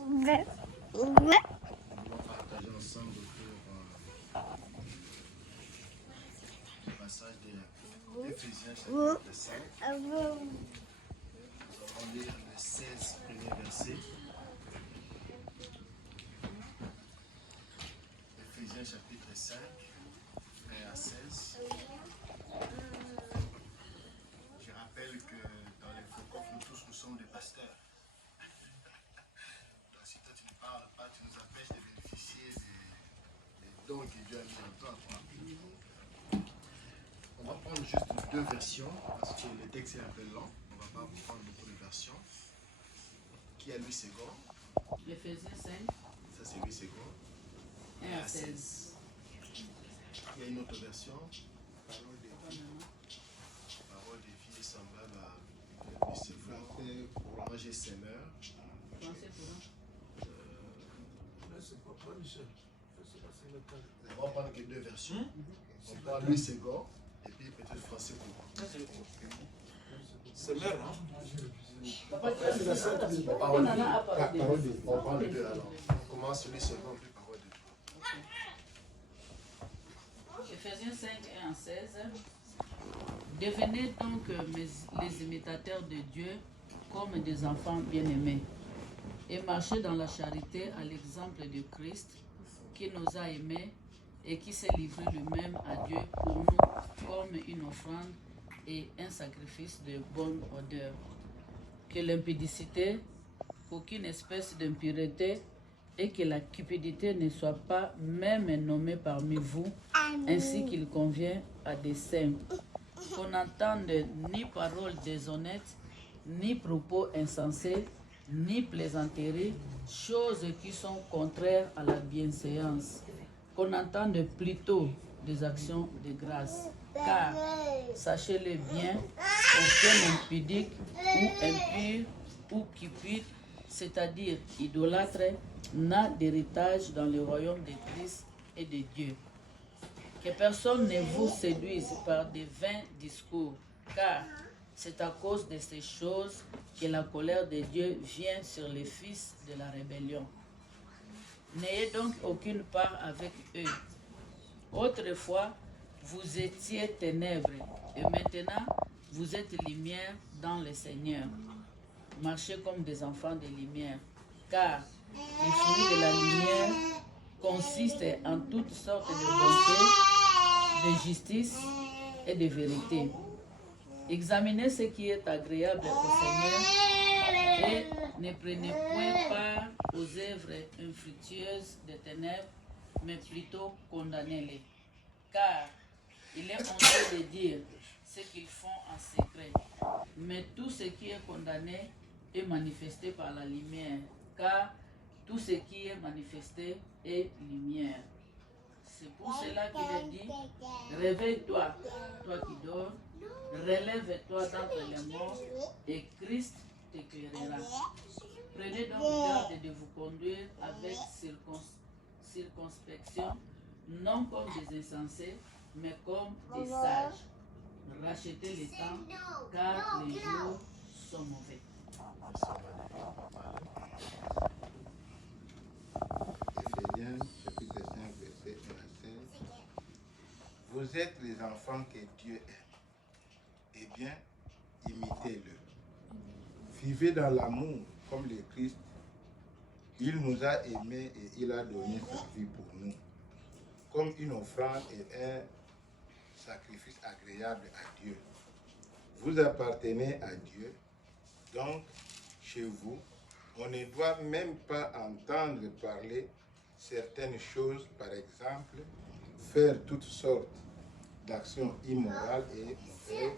On va partager ensemble le passage de Éphésiens chapitre 5. Nous allons lire le 16 premier verset. Éphésiens chapitre 5, 1 à 16. Je rappelle que dans les Foucault, nous tous nous sommes des pasteurs. Donc si toi tu ne parles pas, tu nous empêches de bénéficier des dons que Dieu a mis en toi. On va prendre juste deux versions parce que le texte est un peu long. On ne va pas prendre beaucoup de versions. Qui a lu second? Éphésiens 5. Ça c'est lui second. 1 à 16. Il y a une autre version. Parole des filles semblables à Lucifer. Pour manger semeur. Pensez pour nous. On va prendre que deux versions. On prend lui second et puis peut-être français pour vous. Semeur, non? Parole de Dieu. On prend les deux alors. On commence lui second puis parole de Dieu. Éphésiens 5, 1 à 16. Devenez donc les imitateurs de Dieu comme des enfants bien-aimés et marchez dans la charité à l'exemple de Christ qui nous a aimés et qui s'est livré lui-même à Dieu pour nous comme une offrande et un sacrifice de bonne odeur. Que l'impudicité, aucune espèce d'impureté et que la cupidité ne soit pas même nommée parmi vous, ainsi qu'il convient à des saints. Qu'on n'entende ni paroles déshonnêtes, ni propos insensés, ni plaisanteries, choses qui sont contraires à la bienséance. Qu'on entende plutôt des actions de grâce. Car, sachez-le bien, aucun impudique ou impur ou cupide, c'est-à-dire idolâtre, n'a d'héritage dans le royaume de Christ et de Dieu. Que personne ne vous séduise par des vains discours, car c'est à cause de ces choses que la colère de Dieu vient sur les fils de la rébellion. N'ayez donc aucune part avec eux. Autrefois, vous étiez ténèbres, et maintenant, vous êtes lumière dans le Seigneur. Marchez comme des enfants de lumière, car les fruits de la lumière consistent en toutes sortes de bonté, de justice et de vérité. Examinez ce qui est agréable au Seigneur et ne prenez point part aux œuvres infructueuses des ténèbres, mais plutôt condamnez-les. Car il est honteux de dire ce qu'ils font en secret, mais tout ce qui est condamné est manifesté par la lumière, car tout ce qui est manifesté est lumière. C'est pour cela qu'il est dit, réveille-toi, toi qui dors, relève-toi d'entre les morts, et Christ t'éclairera. Prenez donc garde de vous conduire avec circonspection, non comme des insensés, mais comme des sages. Rachetez les temps, car les jours sont mauvais. Éphésiens chapitre 5, verset 1 à 16. Vous êtes les enfants que Dieu aime. Eh bien, imitez-le. Vivez dans l'amour comme le Christ. Il nous a aimés et il a donné sa vie pour nous, comme une offrande et un sacrifice agréable à Dieu. Vous appartenez à Dieu, donc chez vous, on ne doit même pas entendre parler certaines choses, par exemple, faire toutes sortes d'actions immorales et mauvaises,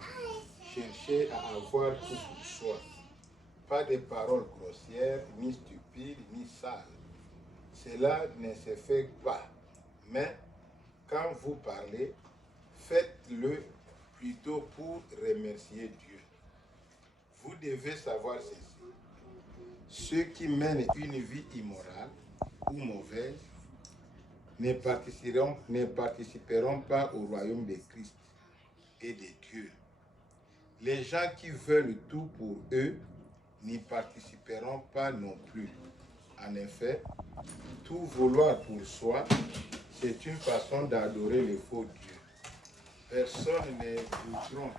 chercher à avoir tout pour soi. Pas de paroles grossières, ni stupides, ni sales. Cela ne se fait pas. Mais quand vous parlez, faites-le plutôt pour remercier Dieu. Vous devez savoir ceci. Ceux qui mènent une vie immorale ou mauvaise ne participeront pas au royaume de Christ et de Dieu. Les gens qui veulent tout pour eux n'y participeront pas non plus. En effet, tout vouloir pour soi, c'est une façon d'adorer le faux Dieu. Personne ne vous trompe,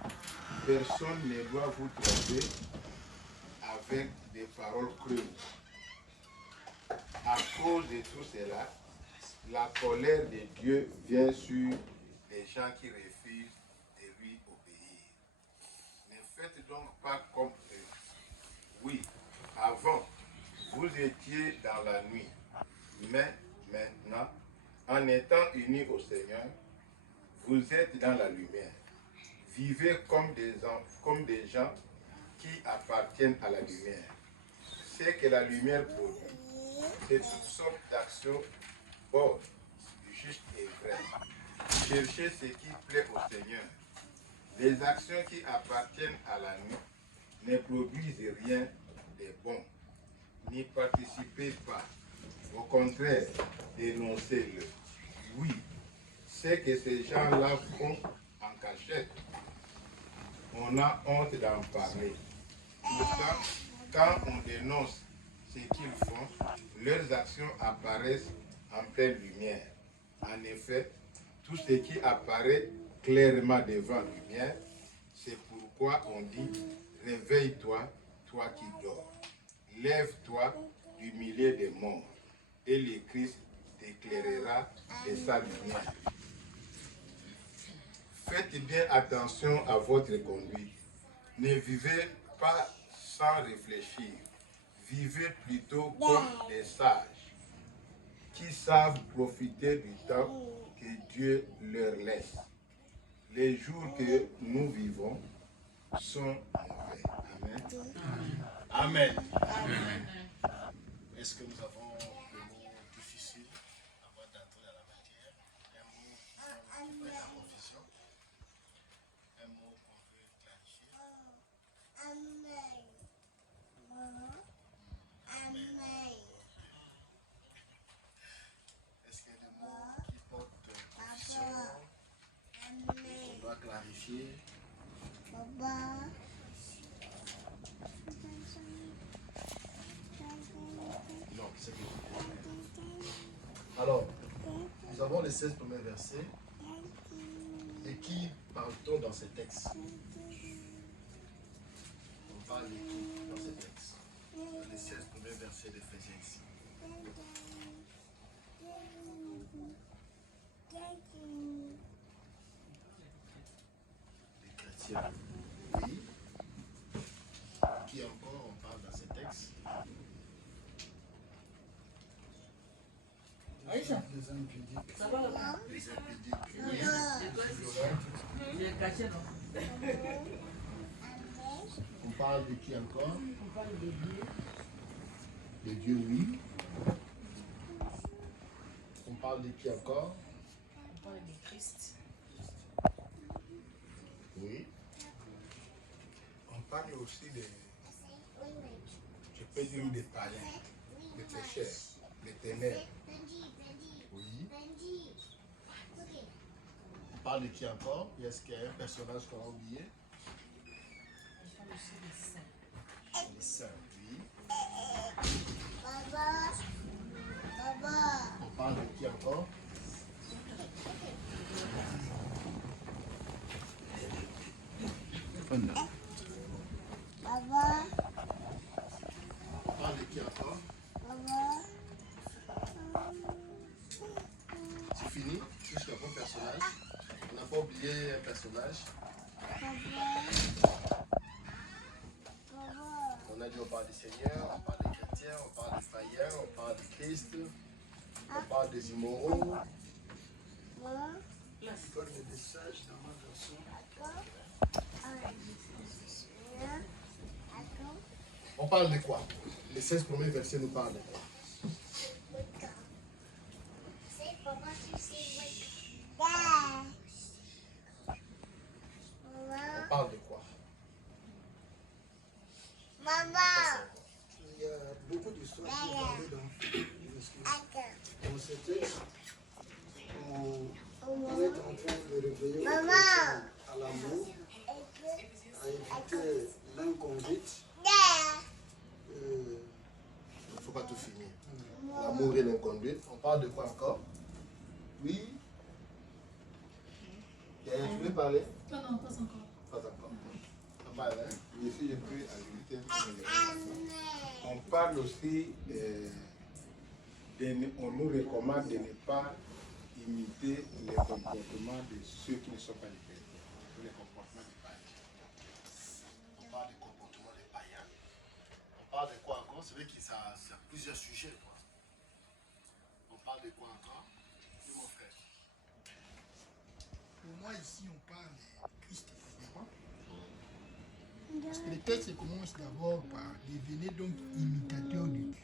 personne ne doit vous tromper avec des paroles creuses. À cause de tout cela, la colère de Dieu vient sur les gens qui refusent de lui obéir. Ne faites donc pas comme eux. Oui, avant, vous étiez dans la nuit, mais maintenant, en étant unis au Seigneur, vous êtes dans la lumière. Vivez comme des gens qui appartiennent à la lumière. C'est que la lumière produit, c'est toutes sortes d'actions bonnes, justes et vraies. Cherchez ce qui plaît au Seigneur. Les actions qui appartiennent à la nuit ne produisent rien de bon. N'y participez pas. Au contraire, dénoncez-le. Oui, c'est que ces gens-là font en cachette. On a honte d'en parler. Pourtant, quand on dénonce ce qu'ils font, leurs actions apparaissent en pleine lumière. En effet, tout ce qui apparaît clairement devant la lumière, c'est pourquoi on dit « Réveille-toi, toi qui dors. Lève-toi du milieu des morts, et le Christ t'éclairera de sa lumière. » Faites bien attention à votre conduite. Ne vivez pas sans réfléchir. Vivez plutôt comme des sages qui savent profiter du temps que Dieu leur laisse. Les jours que nous vivons sont mauvais. Amen. Amen. Est-ce que nous avons le mot difficile avant d'entrer dans la matière? Un mot qui fait la confusion? Un mot qu'on veut clarifier? Est-ce qu'il y a des mots qui portent confusion, qu'on doit clarifier? Non, c'est tout. Alors, nous avons les 16 premiers versets. Et qui parle-t-on dans ces textes? On parle de qui dans ces textes? Les 16 premiers versets d'Éphésiens ici. Les chrétiens. Oui. Qui encore on parle dans ces textes? Aïcha, Les impudiques. ça va là? Les impudiques. Oui. J'ai caché, non? On parle de qui encore? On parle de Dieu. De Dieu, oui. On parle de qui encore? On parle de Christ. Oui. On parle aussi des, je peux dire des païens, des pécheurs, des ténèbres. Oui. On parle de qui encore? Est-ce qu'il y a un personnage qu'on a oublié? On parle aussi des saints. Les saints, oui. On parle de qui encore? On parle de qui encore? C'est fini? Jusqu'à bon personnage. On n'a pas oublié un personnage. On a dit on parle du Seigneur, on parle des chrétiens, on parle des païens, on parle du Christ, on parle des immoraux. Il parle des sages dans ma version. On parle de quoi? Les 16 premiers versets nous parlent de quoi? On parle de quoi? Il y a beaucoup d'histoires qui sont parlées dans ce texte. On est en train de réveiller les chrétiens à l'amour, à éviter l'inconduite L'amour et l'inconduite. On parle de quoi encore? Oui. Tu veux parler? Non, non, pas encore. Pas encore. On parle, hein? Ici, je peux ajouter un élément. On parle aussi, on nous recommande de ne pas imiter les comportements de ceux qui ne sont pas les chrétiens, les comportements des païens. On parle des comportements des païens. On parle de quoi encore? C'est vrai qu'il y a plusieurs sujets, quoi. On parle de quoi encore? Oui, mon frère. Pour moi, ici, on parle de Christ, évidemment. Parce que le texte commence d'abord par devenez donc imitateur de Dieu.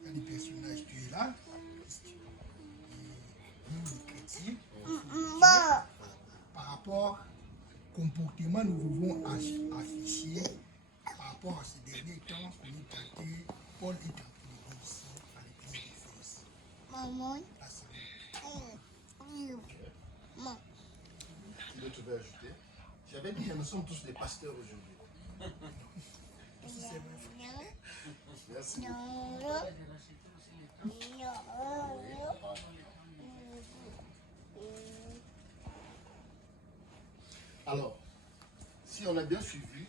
Il y a des personnages, tu es là, Christ. Et nous, les chrétiens, par rapport au comportement, nous devons afficher par rapport à ces derniers temps qu'on est traité, Paul est en train de dire ici à l'église d'Éphèse. Là, c'est Tu veux ajouter? J'avais dit que nous sommes tous des pasteurs aujourd'hui. Merci. Alors, si on a bien suivi,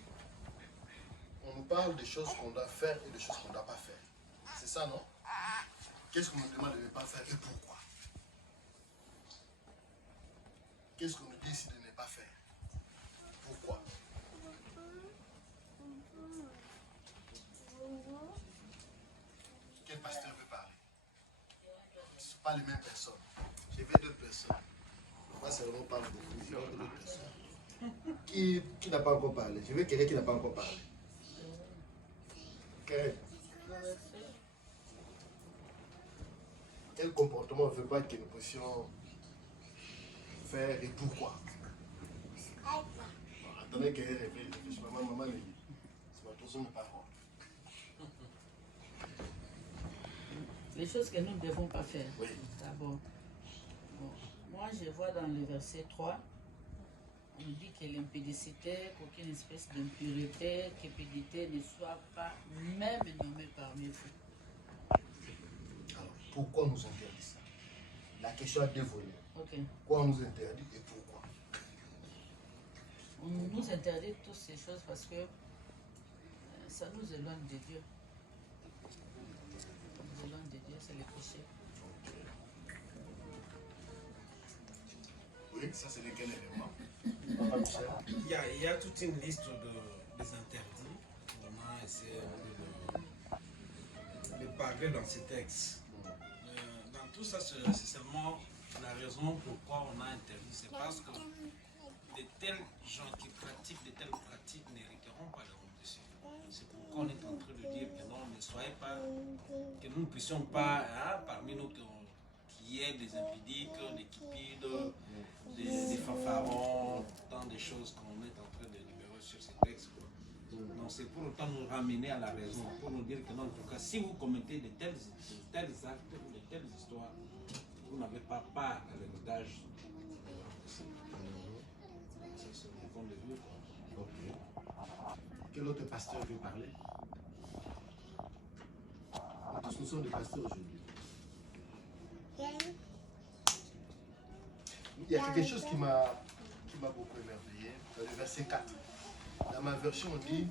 on nous parle des choses qu'on doit faire et des choses qu'on ne doit pas faire. C'est ça, non? Qu'est-ce qu'on nous demande de ne pas faire et pourquoi? Qu'est-ce qu'on nous décide de ne pas faire? Pourquoi? Quel pasteur veut parler? Ce ne sont pas les mêmes personnes. J'ai vu deux personnes. Moi, c'est vraiment parler de fusion de deux personnes. Qui n'a pas encore parlé? Je veux quelqu'un qui n'a pas encore parlé. Quel comportement ne veut pas que nous puissions faire et pourquoi? Bon, attendez qu'elle réveille. Maman, c'est ma tour, mais pas fort. Les choses que nous ne devons pas faire. Oui. D'abord, bon, moi je vois dans le verset 3, on dit que l'impudicité, qu'aucune espèce d'impureté, qu'épidité ne soit pas même nommée parmi vous. Alors, pourquoi on nous interdit ça? La question a deux volets. Ok. Pourquoi on nous interdit et pourquoi? On nous interdit toutes ces choses parce que ça nous éloigne de Dieu. Ça nous éloigne de Dieu, c'est le péché. Oui, ça c'est lequel élément? Papa Michel. Il y a toute une liste des interdits. On a essayé de parler dans ces textes. Dans tout ça, c'est seulement la raison pourquoi on a interdit. C'est parce que de tels gens qui pratiquent de telles pratiques n'hériteront pas le royaume des cieux. C'est pourquoi on est en train de dire que non, ne soyez pas, que nous ne puissions pas, parmi nous, qu'il y ait des impudiques, des cupides, des fanfarons, tant de choses qu'on est en train de libérer sur ces textes. Donc c'est pour autant nous ramener à la raison, pour nous dire que non, en tout cas, si vous commettez de tels actes ou de telles histoires, vous n'avez pas part à l'héritage. C'est mon point de vue. Ok. Quel autre pasteur veut parler? Tous nous sommes des pasteurs aujourd'hui. Il y a quelque chose qui m'a beaucoup émerveillé, dans le verset 4. Dans ma version, on dit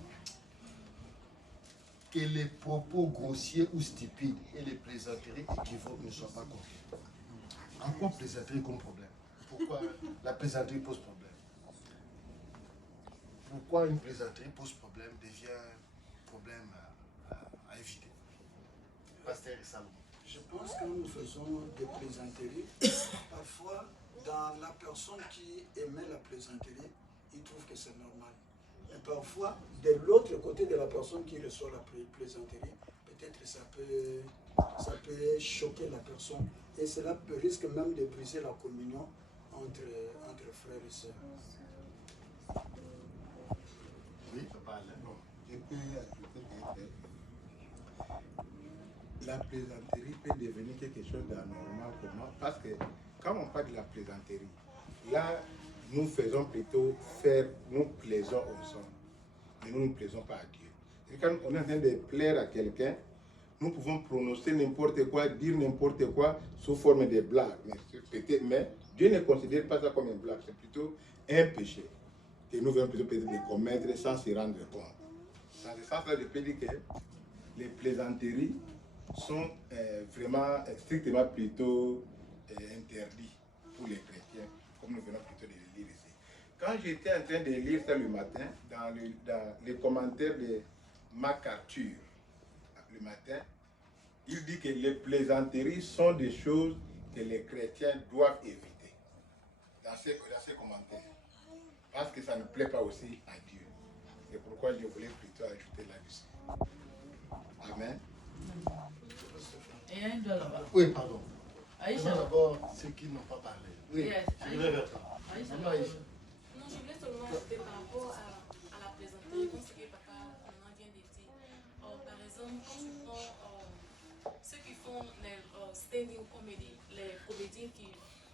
que les propos grossiers ou stupides et les plaisanteries équivoques ne soient pas comptés. En quoi plaisanterie comme problème? Pourquoi la plaisanterie pose problème? Pourquoi une plaisanterie pose problème, devient problème à éviter? Pasteur Salomon. Je pense que nous faisons des plaisanteries. Parfois, dans la personne qui émet la plaisanterie, il trouve que c'est normal. Et parfois, de l'autre côté de la personne qui reçoit la plaisanterie, peut-être ça peut choquer la personne. Et cela risque même de briser la communion entre frères et sœurs. Oui, papa Alain. Non, je peux ajouter que la plaisanterie peut devenir quelque chose d'anormal pour moi, parce que quand on parle de la plaisanterie, là, nous faisons plutôt faire, nous plaisons aux hommes, mais nous ne plaisons pas à Dieu. Et quand on est en train de plaire à quelqu'un, nous pouvons prononcer n'importe quoi, dire n'importe quoi sous forme de blagues. Mais Dieu ne considère pas ça comme une blague, c'est plutôt un péché que nous venons plutôt peut-être de commettre sans s'y rendre compte. Dans ce sens-là, je peux dire que les plaisanteries sont vraiment strictement plutôt interdits pour les chrétiens, comme nous venons plutôt de le lire ici. Quand j'étais en train de lire ça le matin, dans les commentaires de MacArthur, le matin, il dit que les plaisanteries sont des choses que les chrétiens doivent éviter dans ces commentaires. Parce que ça ne plaît pas aussi à Dieu. C'est pourquoi je voulais plutôt ajouter là-dessus. Amen. Et un doigt là-bas. Oui, pardon. Aïcha. D'abord, ceux qui n'ont pas parlé. Oui, Yes, je vais vers toi. Aïcha. Maman Aïcha. Non, je voulais seulement ajouter par rapport à la plaisanterie, comme ce que papa maintenant vient de dire. Par exemple, quand tu prends ceux qui font les standing comedy, les comédiens qui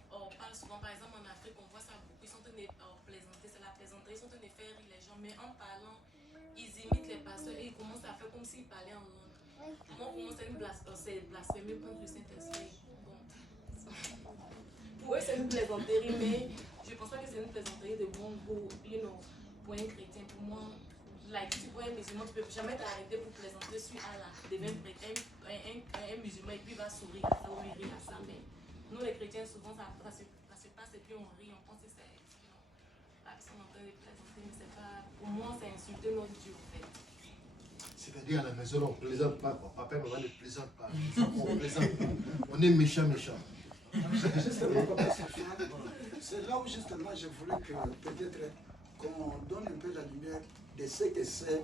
parlent souvent, par exemple en Afrique, on voit ça beaucoup, ils sont en train de plaisanter, c'est la plaisanterie, ils sont en train de faire rire les gens, mais en parlant, ils imitent les pasteurs et ils commencent à faire comme s'ils parlaient en langue. Moi, pour moi, c'est blasphémie contre le Saint-Esprit. Bon. Pour eux, c'est une plaisanterie, mais je ne pense pas que c'est une plaisanterie de bon goût, pour un chrétien. Pour moi, si tu vois un musulman, tu ne peux jamais t'arrêter pour plaisanter sur Allah. Devient un musulman et puis il va sourire à ça ou il rit à ça. Mais nous, les chrétiens, souvent, ça se passe et puis on rit, on pense que c'est. Ils sont en train de plaisanter, mais c'est pas. Pour moi, c'est insulter notre Dieu, en fait. C'est-à-dire à la maison, on ne plaisante pas. Papa et maman ne plaisantent pas. On plaisante pas. On est méchant. Justement, c'est là où justement je voulais que peut-être qu'on donne un peu la lumière de ce que c'est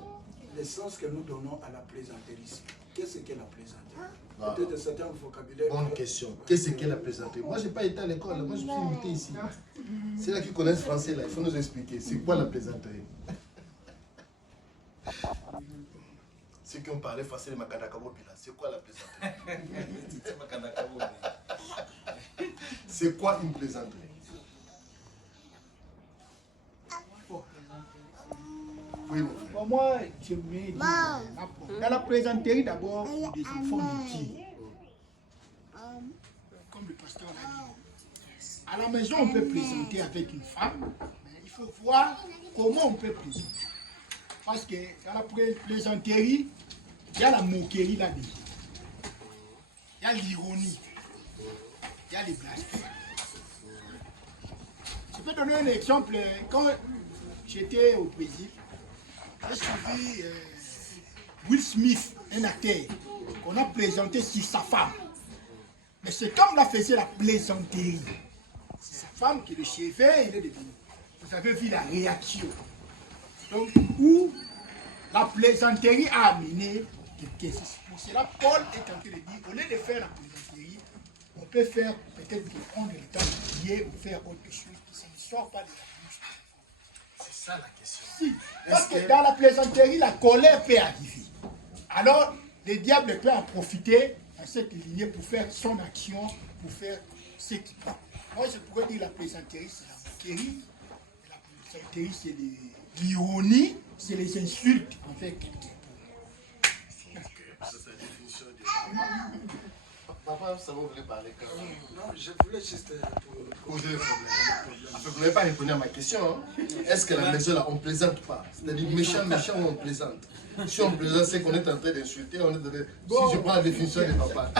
le sens que nous donnons à la plaisanterie. Qu'est-ce qu'est la plaisanterie? Peut-être certains vocabulaires. Bonne question. Qu'est-ce qu'est la plaisanterie? Moi, je n'ai pas été à l'école. Moi, je suis invité ici. C'est là qui connaissent le français, là. Il faut nous expliquer. C'est quoi la plaisanterie? Ceux qui ont parlé facile de Makadakabo Bila, c'est quoi la plaisanterie? C'est quoi une plaisanterie? Oui, mon frère. Pour moi, je vais dire, dans la plaisanterie d'abord des enfants de Dieu. Comme le pasteur l'a dit. À la maison, on peut plaisanter avec une femme, mais il faut voir comment on peut plaisanter. Parce que dans la plaisanterie, il y a la moquerie là-dedans. Il y a l'ironie. Il y a les blasphèmes. Je peux donner un exemple. Quand j'étais au Brésil, j'ai suivi Will Smith, un acteur, qu'on a présenté sur sa femme. Mais cet homme-là faisait la plaisanterie. C'est sa femme qui le chevait, il est devenu. Vous avez vu la réaction. Donc, où la plaisanterie a amené quelque chose. Pour cela, Paul est en train de dire, au lieu de faire la plaisanterie, on peut faire peut-être de prendre le temps de prier ou faire autre chose qui ne sort pas de la bouche. C'est ça la question. Si, parce que dans la plaisanterie, la colère peut arriver. Alors, le diable peut en profiter dans cette lignée pour faire son action, pour faire ce qu'il peut. Moi, je pourrais dire la plaisanterie, c'est la moquerie. La plaisanterie, c'est l'ironie, c'est les insultes envers quelqu'un. C'est la définition de... Papa, ça vous voulez parler quand même? Non, je voulais juste poser le problème. Vous n'avez pas répondu à ma question. Hein? Est-ce que la maison là, on ne plaisante pas? C'est-à-dire méchant ou on plaisante? Si on plaisante, c'est qu'on est en train d'insulter. Si je prends la définition de papa.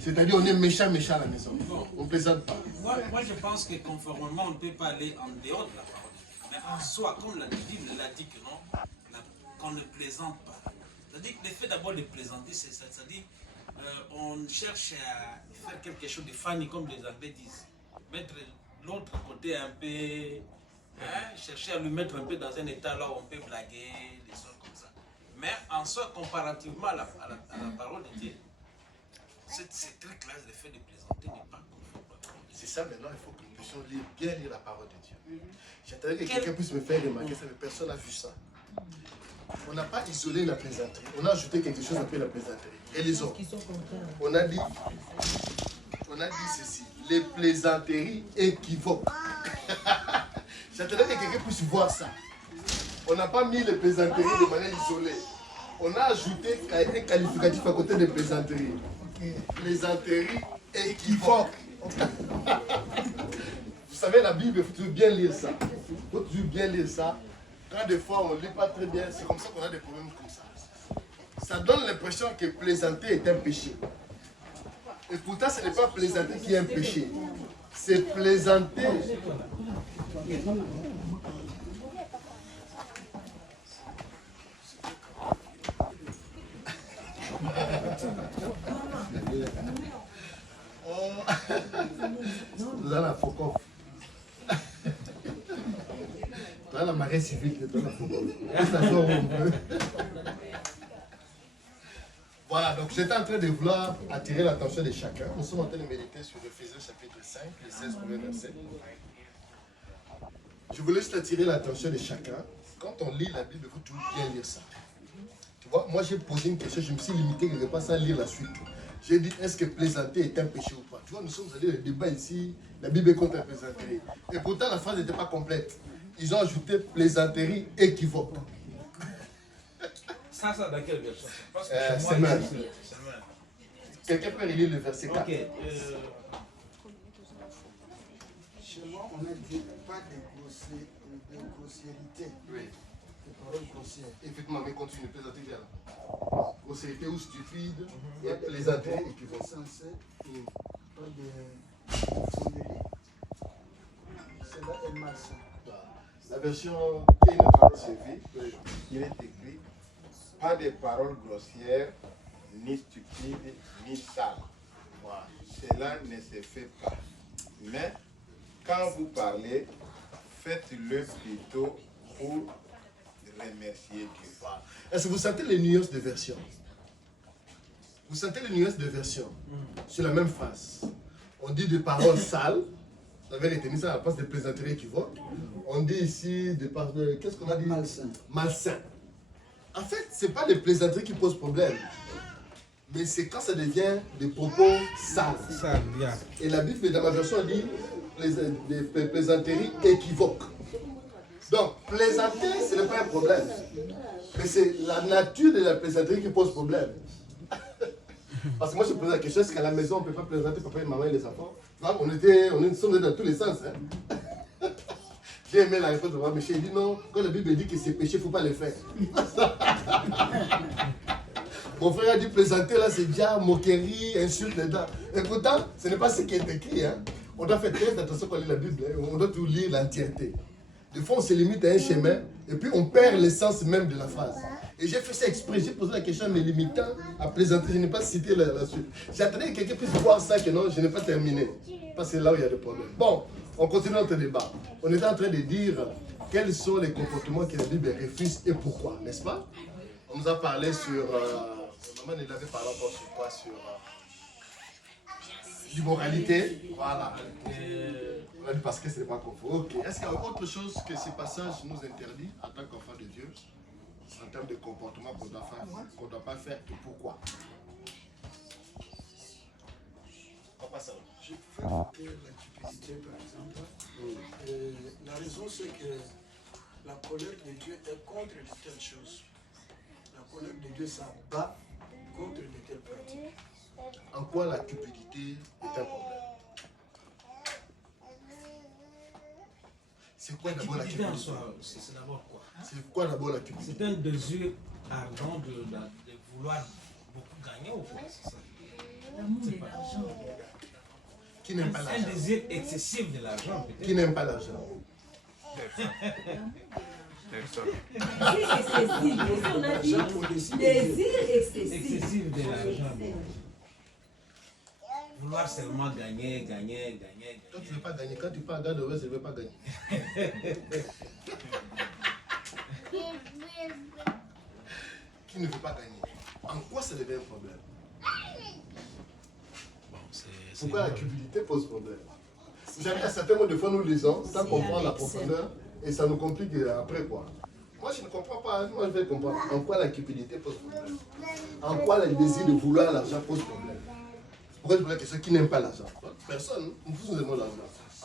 C'est-à-dire on est méchant à la maison. On ne plaisante pas. Moi, je pense que conformément, on ne peut pas aller en dehors de la parole de Dieu. Mais en soi, comme la Bible l'a dit que non, qu'on ne plaisante pas. C'est-à-dire que le fait d'abord de plaisanter, c'est-à-dire on cherche à faire quelque chose de funny, comme les Anglais disent. Mettre l'autre côté un peu, chercher à le mettre un peu dans un état là où on peut blaguer, des choses comme ça. Mais en soi, comparativement à la parole de Dieu, c'est très clair le fait de plaisanter n'est pas conforme. C'est ça maintenant, il faut que nous puissions bien lire la parole de Dieu. J'attendais que quelqu'un puisse me faire remarquer ça, mais personne n'a vu ça. On n'a pas isolé la plaisanterie, on a ajouté quelque chose après la plaisanterie. Et les autres, on a dit ceci, les plaisanteries équivoques. J'attendais que quelqu'un puisse voir ça. On n'a pas mis les plaisanteries de manière isolée. On a ajouté un qualificatif à côté de plaisanterie. Plaisanterie équivoque. Vous savez, la Bible, il faut toujours bien lire ça. Il faut toujours bien lire ça. Quand des fois on ne lit pas très bien, c'est comme ça qu'on a des problèmes comme ça. Ça donne l'impression que plaisanter est un péché. Et pourtant, ce n'est pas plaisanter qui est un péché. C'est plaisanter. Nous allons à Foucault. Dans la marée civile, dans la Foucault. Voilà, donc j'étais en train de vouloir attirer l'attention de chacun. Nous sommes en train de méditer sur Ephésiens chapitre 5, les 16 premiers versets. Je voulais juste attirer l'attention de chacun. Quand on lit la Bible, il faut toujours bien lire ça. Tu vois, moi j'ai posé une question, je me suis limité quelque part sans lire la suite. J'ai dit, est-ce que plaisanter est un péché ou pas? Tu vois, nous sommes allés au débat ici, la Bible est contre la plaisanterie. Et pourtant, la phrase n'était pas complète. Ils ont ajouté plaisanterie équivoque. Ça, dans quelle version? Parce que c'est mal. Quelqu'un peut relire le verset 4. Chez moi, on a dit pas de grossiérité. Oui. De paroles grossières. Effectivement, mais continue, plaisanter bien. Grossiérité ou stupide, et plaisanterie équivoque. Sensé, pas de fonderie. Cela est malsain. La version qui est notre CV, il est écrit pas de paroles grossières, ni stupides, ni sales. Voilà. Cela ne se fait pas. Mais quand vous parlez, faites-le plutôt pour remercier Dieu. Voilà. Est-ce que vous sentez les nuances de version? Vous sentez les nuances de version sur la même phrase? On dit de paroles sales. Vous avez retenu ça à la place de plaisanterie équivoque. On dit ici de paroles. Qu'est-ce qu'on a dit? Malsain. Malsain. En fait, ce n'est pas les plaisanteries qui posent problème. Mais c'est quand ça devient des propos sales. Ça, bien. Et la Bible, dans ma version, dit des plaisanteries équivoques. Donc, plaisanter, ce n'est pas un problème. Mais c'est la nature de la plaisanterie qui pose problème. Parce que moi, je pose la question, est-ce qu'à la maison, on ne peut pas plaisanter papa et maman et les enfants? On sommes dans tous les sens. Hein? J'ai aimé la réponse de moi, Michel. Il dit non, quand la Bible dit que c'est péché, il ne faut pas le faire. Mon frère a dit plaisanter, là, c'est déjà moquerie, insulte dedans. Et pourtant, ce n'est pas ce qui est écrit. Hein? On doit faire très attention quand on lit la Bible. Hein? On doit tout lire l'entièreté. Des fois, on se limite à un chemin et puis on perd l'essence même de la phrase. Et j'ai fait ça exprès. J'ai posé la question en me limitant à plaisanter. Je n'ai pas cité la suite. J'attendais que quelqu'un puisse voir ça, que non, je n'ai pas terminé. Parce que c'est là où il y a des problèmes. Bon, on continue notre débat. On était en train de dire quels sont les comportements que la Bible refuse et pourquoi, n'est-ce pas? On nous a parlé sur... maman, il avait parlé encore sur quoi? Sur l'immoralité. Voilà. On a dit parce que ce n'est pas confort. Ok. Est-ce qu'il y a autre chose que ces passages nous interdisent en tant qu'enfants de Dieu, en termes de comportement qu'on ne doit pas faire et pourquoi? On passe à l'autre. Je pouvais évoquer la cupidité, par exemple. La raison, c'est que la colère de Dieu est contre de telles choses. La colère de Dieu s'abat contre de telles pratiques. En quoi la cupidité est un problème? C'est quoi d'abord la cupidité? C'est d'abord quoi? C'est quoi d'abord la cupidité? C'est un désir ardent de vouloir beaucoup gagner ou quoi? C'est ça? L'amour de l'argent. Qui n'aime pas Un l'argent? désir excessif de l'argent peut-être. Qui n'aime pas l'argent? Désir excessif. Excessif de l'argent. Vouloir seulement gagner. Toi, tu ne veux pas gagner. Quand tu parles à l'ouest, je ne veux pas gagner. Qui ne veut pas gagner? En quoi ça devient un problème? Pourquoi la cupidité pose problème? Vous savez, à certains moments, de fois, nous lisons, sans comprendre la profondeur, et ça nous complique après quoi. Moi, je ne comprends pas. Moi, je vais comprendre. En quoi la cupidité pose problème? En quoi le désir de vouloir l'argent pose problème? Pourquoi je pose la question qui n'aime pas l'argent? Personne. Nous tous nous aimons l'argent.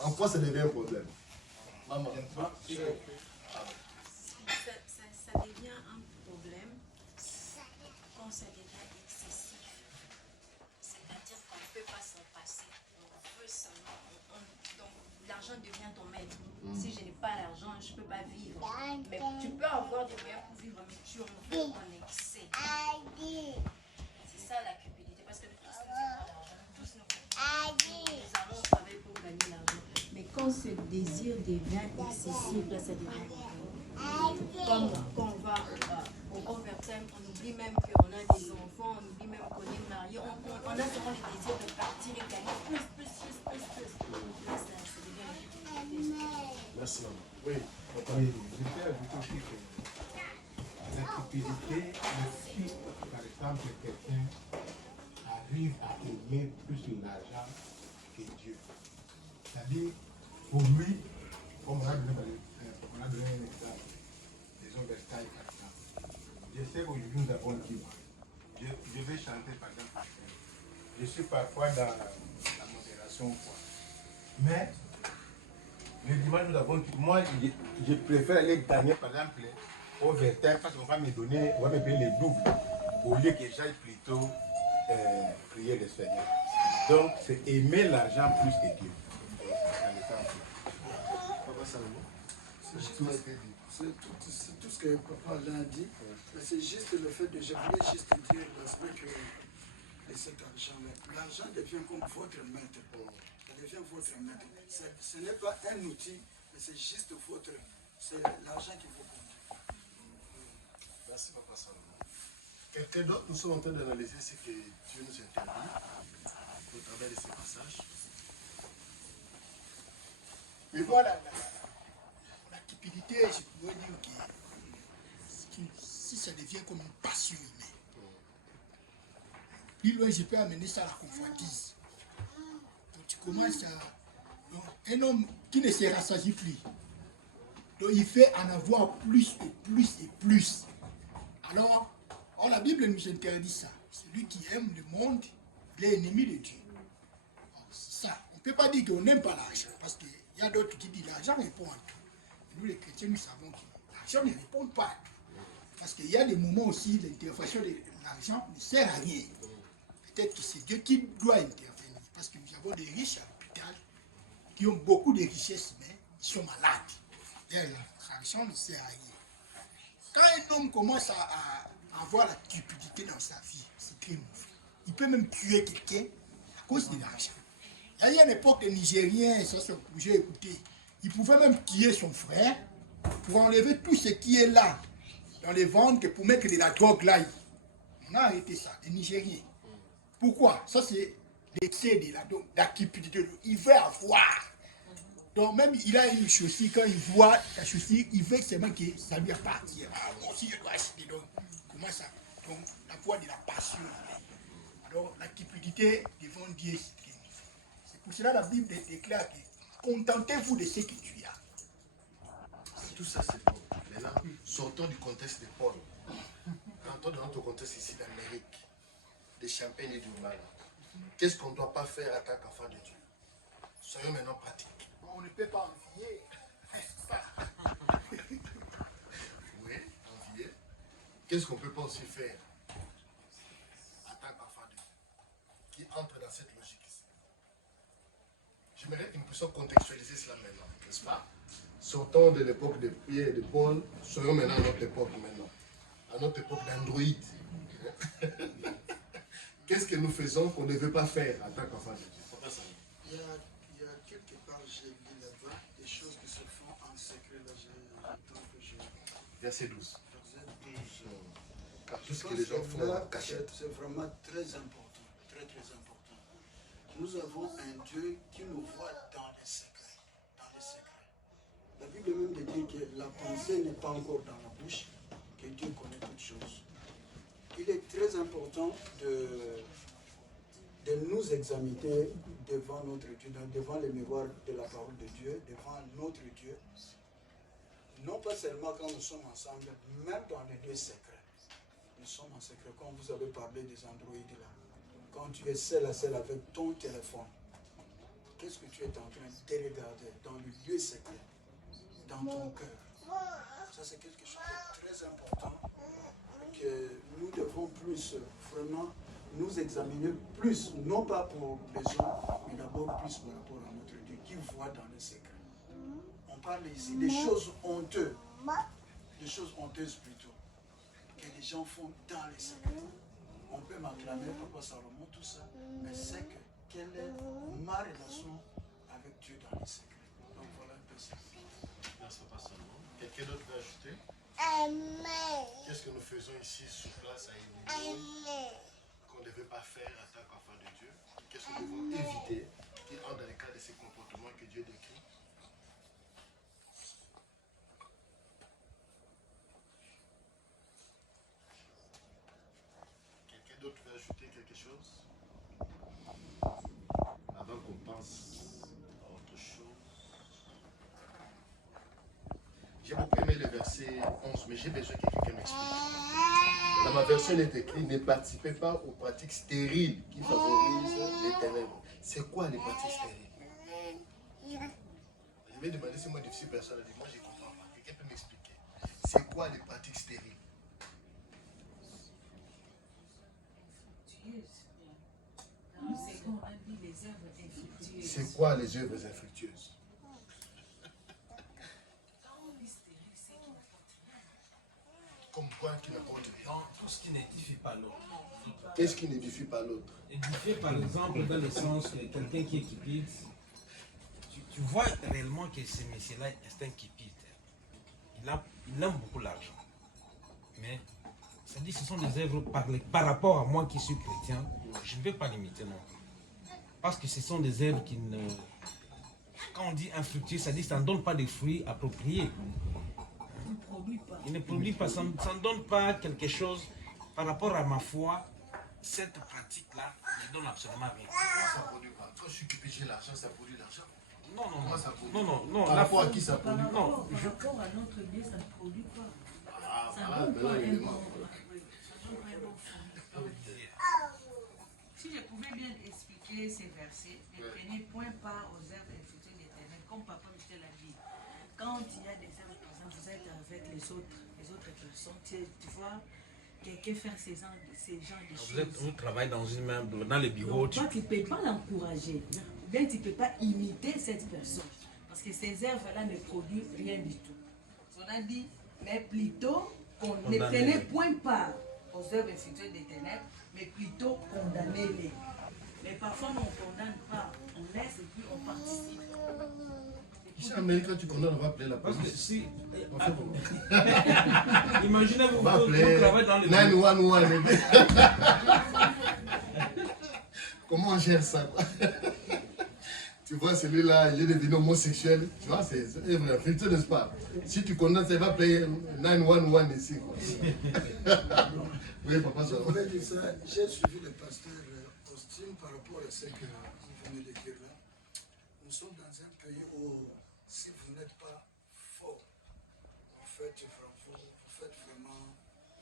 En quoi ça devient un problème? Maman. Ça devient un problème avoir des moyens pour vivre, mais tu en veux en excès. C'est ça la cupidité. Parce que tous nous avons l'argent, tous nous allons travailler pour gagner l'argent. Mais quand ce désir devient excessif, là, ça devient comme quand on va au overtime, on oublie même qu'on a des enfants, on oublie même qu'on est marié, on a seulement le désir de partir et gagner plus. Là, ça devient Merci, maman. Oui. Oui, je peux ajouter aussi que la cupidité, si par exemple quelqu'un arrive à aimer plus l'argent que Dieu, c'est-à-dire pour lui, comme on a donné un exemple, les overtime par exemple. Je sais qu'aujourd'hui nous avons le livre. Je vais chanter par exemple. Je suis parfois dans la modération quoi. Mais le dimanche, nous avons moi, je préfère aller gagner par exemple au overtime parce qu'on va me donner, on va me payer le double au lieu que j'aille plutôt prier le Seigneur. Donc, c'est aimer l'argent plus que Dieu. Papa Salomon. C'est tout ce que papa l'a dit, mais c'est juste le fait de, je voulais juste dire l'aspect que de cet argent, l'argent devient comme votre maître. Ça devient votre maître. Ce n'est pas un outil, mais c'est juste votre, c'est l'argent qui vous conduit. Merci, Papa Salomon. Quelqu'un d'autre, nous sommes en train d'analyser ce que Dieu nous interdit au travers de ces passages. Mais voilà, la cupidité, je pourrais dire que si ça devient comme une passion humaine, plus loin je peux amener ça à la convoitise. Donc tu commences à... Donc, un homme qui ne se rassasie plus, donc il fait en avoir plus et plus et plus. Alors, la Bible nous interdit ça. Celui qui aime le monde, il est ennemi de Dieu. Ça, on ne peut pas dire qu'on n'aime pas l'argent, parce qu'il y a d'autres qui disent l'argent répond à tout. Et nous les chrétiens, nous savons que l'argent ne répond pas à tout. Parce qu'il y a des moments aussi, l'intervention de l'argent ne sert à rien. Peut-être que c'est Dieu qui doit intervenir. Parce que nous avons des riches à l'hôpital qui ont beaucoup de richesses, mais ils sont malades. L'argent ne sert à rien. Quand un homme commence à avoir la cupidité dans sa vie, c'est très mauvais. Il peut même tuer quelqu'un à cause de l'argent. Il y a une époque, les Nigériens, ça c'est j'ai écouté, ils pouvaient même tuer son frère pour enlever tout ce qui est là, dans les ventres, pour mettre de la drogue là. On a arrêté ça, les Nigériens. Pourquoi? Ça c'est l'excès de la cupidité. Il veut avoir. Donc même il a une chaussure, quand il voit la chaussure, il veut seulement que ça lui appartient. Ah, moi aussi je dois acheter. Donc, comment ça? Donc la voie de la passion. Alors la cupidité devant Dieu, c'est pour cela que la Bible déclare que contentez-vous de ce que tu as. Tout ça, c'est bon. Maintenant, sortons du contexte de Paul. Rentrons dans notre contexte ici d'Amérique, de Champagne et du Mal. Qu'est-ce qu'on ne doit pas faire en tant qu'enfant de Dieu? Soyons maintenant pratiques. On ne peut pas envier. Oui, envier. Qu'est-ce qu'on ne peut pas aussi faire en tant qu'enfant de Dieu qui entre dans cette logique ici? J'aimerais que nous puissions contextualiser cela maintenant, n'est-ce pas? Sortons de l'époque de Pierre et de Paul, soyons maintenant à notre époque maintenant, à notre époque d'Android. Qu'est-ce que nous faisons qu'on ne veut pas faire en tant qu'enfant de Dieu? Il y a quelque part, j'ai vu là-bas, des choses qui se font en secret. Là, Verset 12. Verset 12. Car tout ce que les gens font en cachette. C'est vraiment très important, très important. Nous avons un Dieu qui nous voit dans les secrets. Dans les secrets. La Bible même dit que la pensée n'est pas encore dans la bouche, que Dieu connaît toutes choses. Il est très important de nous examiner devant notre Dieu, devant les miroirs de la parole de Dieu, devant notre Dieu. Non pas seulement quand nous sommes ensemble, même dans les lieux secrets. Nous sommes en secret. Quand vous avez parlé des androïdes là, quand tu es seul à seul avec ton téléphone, qu'est-ce que tu es en train de regarder dans le lieu secret, dans ton cœur? Ça c'est quelque chose de très important que nous devons plus vraiment nous examiner plus, non pas pour les gens, mais d'abord plus par rapport à notre Dieu qui voit dans les secrets. On parle ici des choses honteuses. des choses honteuses plutôt, que les gens font dans les secrets. On peut m'acclamer, Papa Salomon, tout ça, mais c'est que quelle est ma relation avec Dieu dans les secrets. Donc voilà un peu ça. Merci Papa Salomon. Quelqu'un d'autre veut ajouter? Qu'est-ce que nous faisons ici sur place à Émilie qu'on ne devait pas faire en tant qu'enfant de Dieu? Qu'est-ce que nous devons éviter qui entre dans le cadre de ces comportements que Dieu décrit? Quelqu'un d'autre veut ajouter quelque chose? Avant qu'on pense à autre chose. J'ai beaucoup aimé le verset 11, mais j'ai besoin que quelqu'un m'explique. Dans ma version, il est écrit: ne participez pas aux pratiques stériles qui favorisent les ténèbres. C'est quoi les pratiques stériles? Je vais demander si moi, difficile personne a dit, moi je ne comprends pas. Quelqu'un peut m'expliquer. C'est quoi les pratiques stériles? C'est quoi les œuvres infructueuses? Comme quoi qui n'apporte rien? Tout ce qui n'édifie pas l'autre. Qu'est-ce qui n'édifie pas l'autre? Édifier, par exemple, dans le sens que quelqu'un qui est cupide, tu vois réellement que ce monsieur-là est un cupide. Il aime beaucoup l'argent. Mais, ça dit que ce sont des œuvres par rapport à moi qui suis chrétien, je ne vais pas l'imiter non plus. Parce que ce sont des œuvres qui ne... Quand on dit infructueux, ça dit que ça ne donne pas de fruits appropriés. Il ne produit pas, ça ne donne pas quelque chose par rapport à ma foi. Cette pratique-là ne donne absolument rien. Ça produit pas. Quand je suis cupide, j'ai l'argent, ça produit l'argent. Non, non, Comment ça produit? non. Par rapport à qui ça produit? Par rapport à notre Dieu, ça ne produit pas. Ah, Ça voilà, donne pas un élément. bon fruit. Si je pouvais bien expliquer ces versets, ne prenez point part aux œuvres infructueuses de l'Éternel, comme Papa Michel l'a dit. Quand il y a des œuvres, par exemple, vous êtes avec les autres personnes, tu vois quelqu'un faire ces genres de choses. Vous travaillez dans le bureau. Toi, tu ne peux pas l'encourager. Ou bien tu ne peux pas imiter cette personne. Parce que ces œuvres-là ne produisent rien du tout. On a dit, mais plutôt qu'on ne prenait point part aux œuvres infructueuses des ténèbres, mais plutôt condamnez-les. Mais parfois, on ne condamne pas. On laisse et puis on participe. Ici en Amérique, quand tu condamnes, on va appeler la Parce que police. si... On fait comment? Imaginez On vous, va vous appeler travaillez dans le 911. Comment on gère ça, quoi? Tu vois, celui-là, il est devenu homosexuel. Tu vois, c'est vrai, n'est-ce pas? Si tu condamnes, ça va appeler 911 ici, quoi. Oui, papa, ça Je va. voulais dire ça. J'ai suivi le pasteur Austin par rapport à ce que vous venez de dire là. Nous sommes dans un pays où, si vous n'êtes pas fort, vous faites vraiment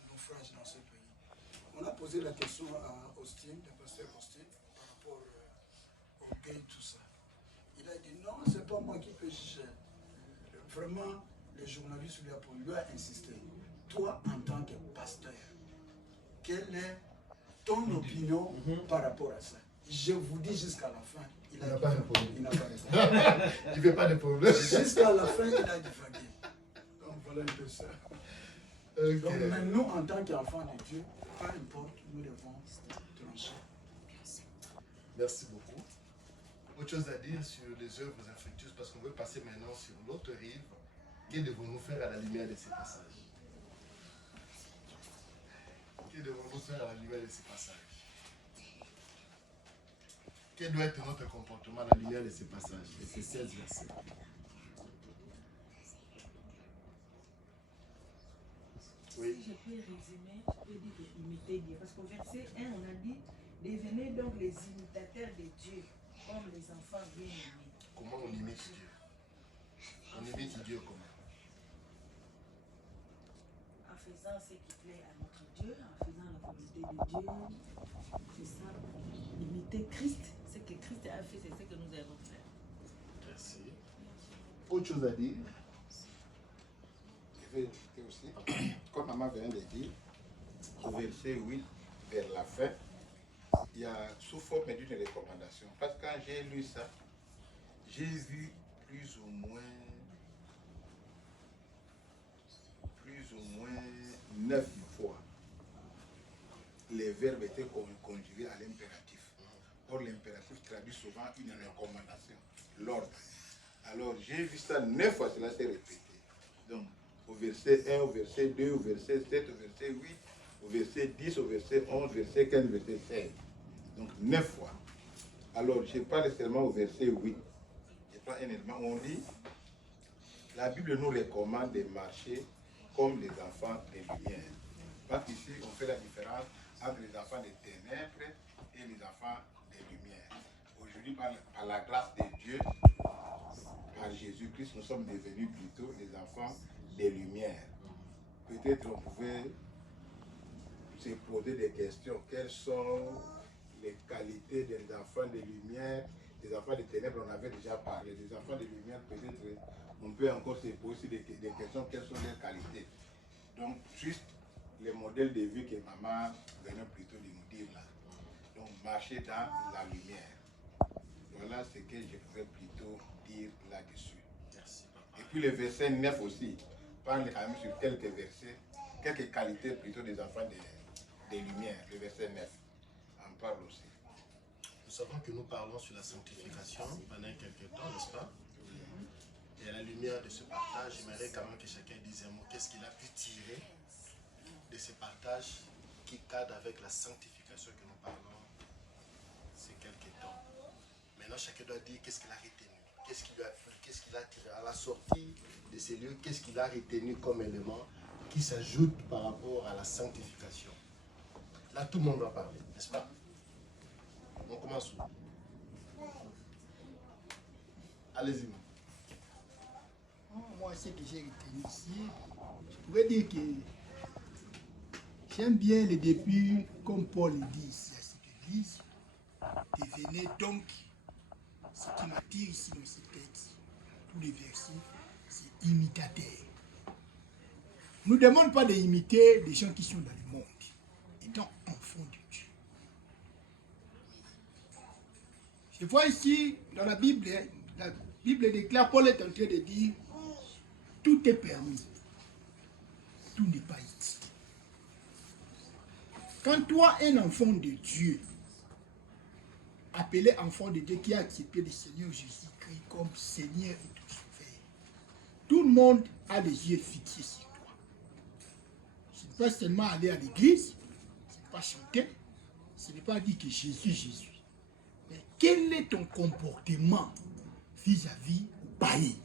naufrage dans ce pays. On a posé la question à Austin, le pasteur Austin, par rapport au gay, tout ça. Il a dit non, c'est pas moi qui peux juger. Vraiment, le journaliste lui a insisté. Toi, en tant que pasteur, quelle est ton opinion par rapport à ça? Je vous dis jusqu'à la fin. Il n'a pas répondu. Il n'a pas répondu. Il ne fait pas de problème. Jusqu'à la fin, il a divagué. Donc voilà un peu ça. Okay. Donc mais nous, en tant qu'enfants de Dieu, peu importe, nous devons trancher. Merci beaucoup. Autre chose à dire sur les œuvres infructueuses, parce qu'on veut passer maintenant sur l'autre rive. Que devons-nous faire à la lumière de ces passages? Que devons-nous faire à la lumière de ces passages? Quel doit être notre comportement à la lumière de ces passages, de ces 16 versets? Oui. Si je peux résumer, je peux dire d'imiter Dieu. Parce qu'au verset 1, on a dit, devenez donc les imitateurs de Dieu, comme les enfants bien-aimés. Comment on imite Dieu? On imite Dieu comment? En faisant ce qui plaît à notre Dieu, en faisant la volonté de Dieu. C'est ça, imiter Christ. Ce que Christ a fait, c'est ce que nous devons faire. Merci. Autre chose à dire? Je vais ajouter aussi, comme maman vient de dire, au verset 8, vers la fin, il y a sous forme d'une recommandation. Parce que quand j'ai lu ça, j'ai vu plus ou moins ou moins 9 fois, les verbes étaient conjugués à l'impératif. Or, l'impératif traduit souvent une recommandation, l'ordre. Alors, j'ai vu ça 9 fois, cela s'est répété. Donc, au verset 1, au verset 2, au verset 7, au verset 8, au verset 10, au verset 11, verset 15, verset 16. Donc, 9 fois. Alors, je parle seulement au verset 8. Je prends un élément où on dit, la Bible nous recommande de marcher comme les enfants des lumières. Parce qu'ici, on fait la différence entre les enfants des ténèbres et les enfants des lumières. Aujourd'hui, par la grâce de Dieu, par Jésus-Christ, nous sommes devenus plutôt les enfants des lumières. Peut-être on pouvait se poser des questions. Quelles sont les qualités des enfants des lumières, des enfants des ténèbres? On avait déjà parlé. Des enfants des lumières, peut-être on peut encore se poser des questions. Quelles sont leurs qualités? Donc, juste le modèle de vie que maman venait plutôt de nous dire là. Donc, marcher dans la lumière. Voilà ce que je pouvais plutôt dire là-dessus. Merci, papa. Et puis le verset 9 aussi parle quand même sur quelques versets, quelques qualités plutôt des enfants des lumières. Le verset 9 en parle aussi. Nous savons que nous parlons sur la sanctification pendant quelques temps, n'est-ce pas? Et à la lumière de ce partage, j'aimerais quand même que chacun dise un mot. Qu'est-ce qu'il a pu tirer de ce partage qui cadre avec la sanctification que nous parlons ces quelques temps? Maintenant, chacun doit dire qu'est-ce qu'il a retenu. Qu'est-ce qu'il a plu, qu'est-ce qu'il a tiré à la sortie de ces lieux, qu'est-ce qu'il a retenu comme élément qui s'ajoute par rapport à la sanctification. Là, tout le monde doit parler, n'est-ce pas? On commence où? Allez-y. Moi, ce que j'ai retenu ici, je pourrais dire que j'aime bien le début, comme Paul le dit ici à cette église, devenez donc, ce qui m'attire ici dans ce texte, tous les versets, c'est imitateur. On ne nous demande pas d'imiter les gens qui sont dans le monde, étant enfants de Dieu. Je vois ici, dans la Bible déclare, Paul est en train de dire, tout est permis, tout n'est pas ici. Quand toi, un enfant de Dieu, appelé enfant de Dieu, qui a accepté le Seigneur Jésus-Christ comme Seigneur et tout sauveur, tout le monde a les yeux fixés sur toi. Ce n'est pas seulement aller à l'église, ce n'est pas chanter, ce n'est pas dire que Jésus, Jésus. Mais quel est ton comportement vis-à-vis au païen?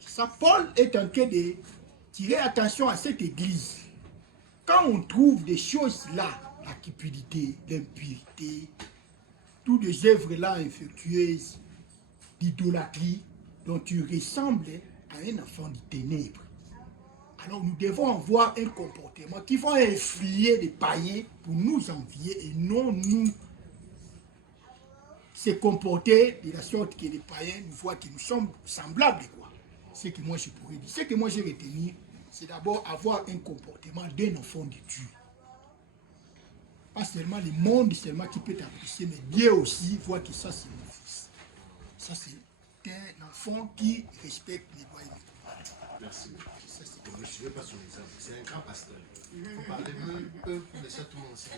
Ça, Paul est en train de tirer attention à cette église. Quand on trouve des choses là, la cupidité, l'impurité, toutes les œuvres là infectueuses, d'idolâtrie, dont tu ressembles à un enfant de ténèbres. Alors nous devons avoir un comportement qui va influer les païens pour nous envier et non nous se comporter de la sorte que les païens nous voient que nous sommes semblables, quoi. Ce que moi je pourrais dire, ce que moi j'ai retenu, c'est d'abord avoir un comportement d'un enfant de Dieu. Pas seulement le monde seulement qui peut t'apprécier, mais Dieu aussi voit que ça c'est mon fils. Ça c'est un enfant qui respecte les lois et les droits. Merci. Ça, c'est que je ne suivais pas son exemple. C'est un grand pasteur. Il faut parler peu pour laisser tout le monde se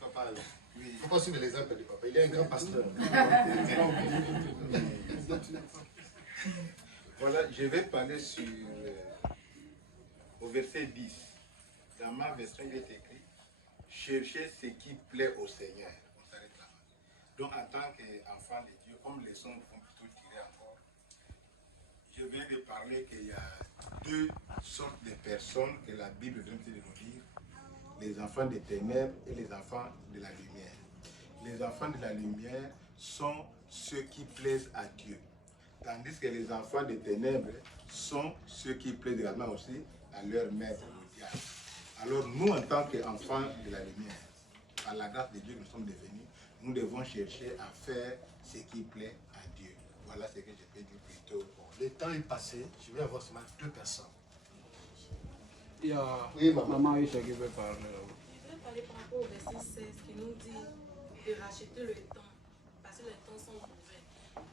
Papa, il ne faut pas suivre l'exemple de papa. Il est un grand pasteur. Voilà, je vais parler sur au verset 10. Dans ma version, il est écrit « Cherchez ce qui plaît au Seigneur ». On s'arrête là. Donc, en tant qu'enfant de Dieu, comme les sons vont plutôt tirer encore, je viens de parler qu'il y a deux sortes de personnes que la Bible vient de nous dire, les enfants des ténèbres et les enfants de la lumière. Les enfants de la lumière sont ceux qui plaisent à Dieu, tandis que les enfants des ténèbres sont ceux qui plaisent également aussi à leur maître, le diable. Alors nous, en tant qu'enfants de la lumière, par la grâce de Dieu nous sommes devenus, nous devons chercher à faire ce qui plaît à Dieu. Voilà ce que je peux dire plutôt. Le temps est passé, je vais avoir seulement deux personnes. Il y a Oui, maman. maman Aïcha qui veut parler. Je voulais parler par rapport au verset 16 qui nous dit de racheter le temps, parce que les temps sont mauvais.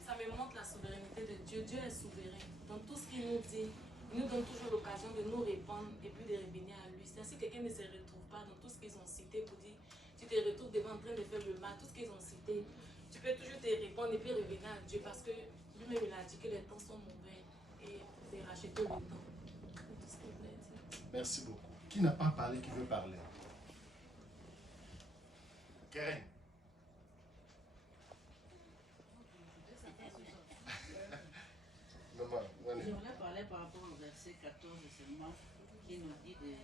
Ça ça me montre la souveraineté de Dieu. Dieu est souverain. Dans tout ce qu'il nous dit, il nous donne toujours l'occasion de nous répondre et puis de revenir à lui. C'est ainsi que quelqu'un ne se retrouve pas dans tout ce qu'ils ont cité pour dire, tu te retrouves devant en train de faire le mal, tout ce qu'ils ont cité. Tu peux toujours te répondre et puis revenir à Dieu parce que lui-même il a dit que les temps sont mauvais et de racheter le temps. Tout ce qu'il voulait dire. Merci beaucoup. Qui n'a pas parlé, qui veut parler? Karen. Je voulais parler par rapport au verset 14 seulement qui nous dit de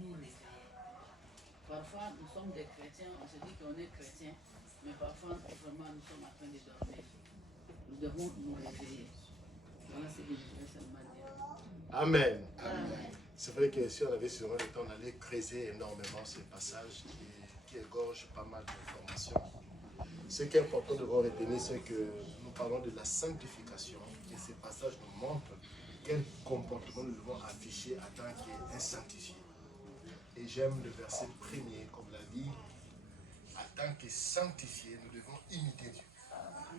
nous réveiller. Parfois, nous sommes des chrétiens, on se dit qu'on est chrétien, mais parfois, vraiment, nous sommes en train de dormir. Nous devons nous réveiller. Voilà ce que je voulais seulement dire. Amen. Amen. C'est vrai que si on avait sûrement le temps, on allait creuser énormément ce passage qui égorge pas mal d'informations. Ce qui est important de voir retenir, c'est que nous parlons de la sanctification et ce passage nous montre quel comportement nous devons afficher en tant qu'un sanctifié. Et j'aime le verset premier, comme l'a dit, en tant que sanctifié, nous devons imiter Dieu.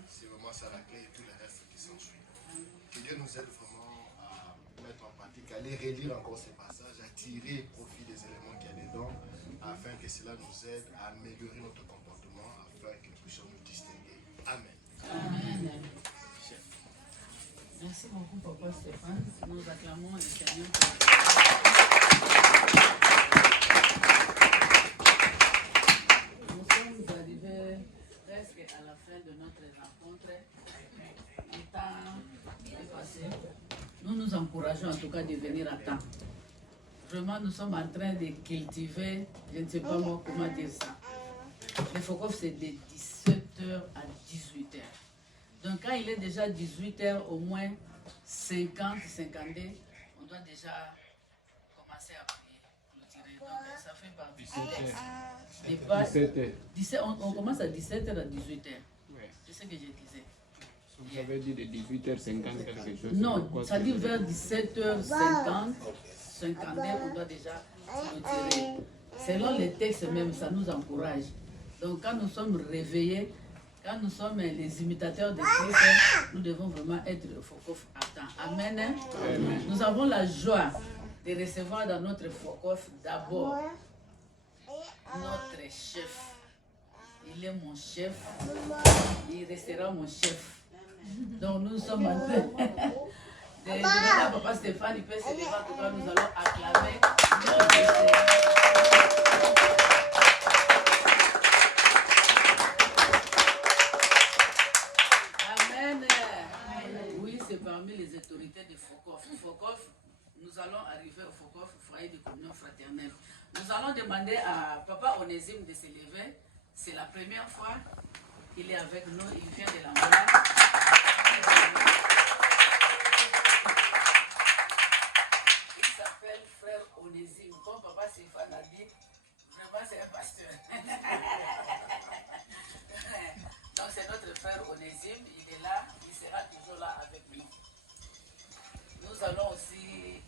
C'est vraiment ça la clé et tout le reste qui s'ensuit. Que Dieu nous aide vraiment à mettre en pratique, à aller relire encore ces passages, à tirer profit des éléments qu'il y a dedans, afin que cela nous aide à améliorer notre comportement, afin que nous puissions nous distinguer. Amen. Amen. Merci beaucoup, Papa Stéphane. Nous acclamons le Seigneur. Nous sommes arrivés presque à la fin de notre rencontre. Le temps est passé. Nous nous encourageons en tout cas de venir à temps. Vraiment, nous sommes en train de cultiver, je ne sais pas moi comment dire ça. Le FOCOF, c'est de 17h à 18h. Donc, quand il est déjà 18h, au moins 50, 52, on doit déjà commencer à prier, clôturer. Donc, ça fait par 17h. On commence à 17h à 18h. C'est ce que je disais. Vous avez dit de 18h50 quelque chose? Non, ça dit vers 17h50, 52, on doit déjà clôturer. Selon les textes même, ça nous encourage. Donc, quand nous sommes réveillés, quand nous sommes les imitateurs de Christ, nous devons vraiment être FOCOF à temps. Amen. Amen. Nous avons la joie de recevoir dans notre FOCOF d'abord notre chef. Il est mon chef, il restera mon chef. Donc nous sommes en train de demander à Papa Stéphane, il peut se lever, en tout cas nous allons acclamer notre chef. Parmi les autorités de FOCOF. FOCOF, nous allons arriver au FOCOF, foyer de communion fraternelle. Nous allons demander à Papa Onésime de se lever. C'est la première fois qu'il est avec nous. Il vient de l'Angola. Il s'appelle Frère Onésime. Comme Papa Stéphane a dit, vraiment c'est un pasteur. Donc c'est notre frère Onésime. Il est là. Il sera toujours là avec nous. Nous allons aussi